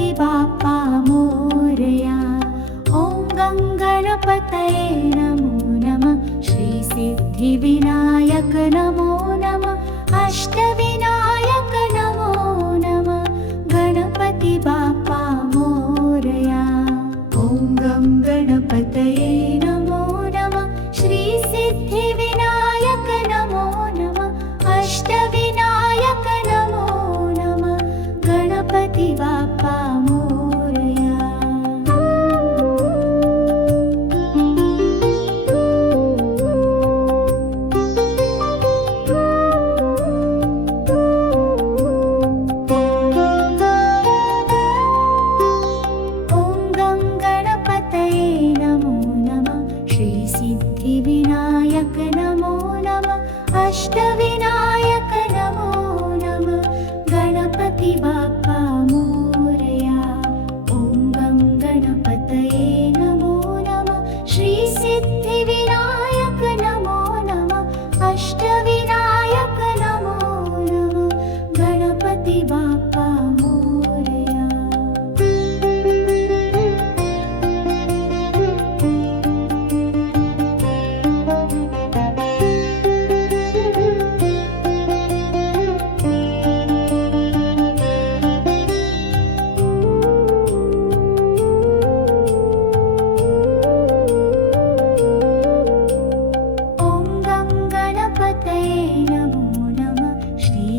गणपति बाप्पा मोरया। ॐ गणपतये नमो नमः। श्री सिद्धिविनायक नमो नमः। अष्टविनायक नमो नमः। गणपति बाप्पा मोरया। ॐ गणपतये नमो नमः। श्री सिद्धिविनायक नमो नमः। अष्टविनायक नमो नमः। गणपति बाप्पा मोरया। सिद्धिविनायक नमो नमः। अष्टविनायक नमो नमः। गणपति बाप्पा मोरया। ॐ गणपतये नमो नमः। श्री सिद्धिविनायक नमो नमः। अष्टविनायक नमो नमः। गणपति बाप्पा मोरया।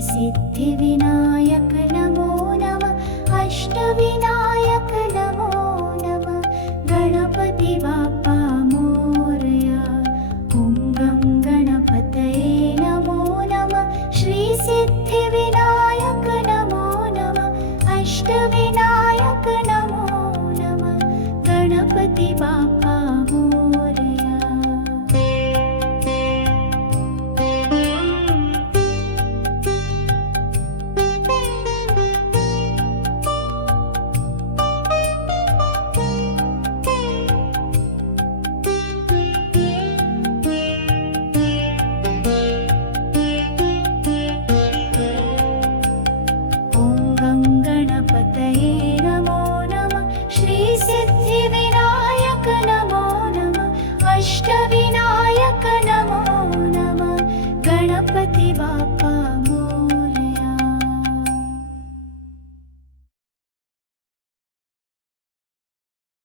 सिद्धिविनायक नमो नमः। अष्टविनायक नमो नमः। गणपति बाप्पा मोरया। ॐ गणपतये नमो नमः। श्री सिद्धिविनायक नमो नमः। अष्टविनायक नमो नमः। गणपति बाप्पा मोरया। गणपतये नमो नमः। श्री सिद्धिविनायक नमो नमः। अष्टविनायक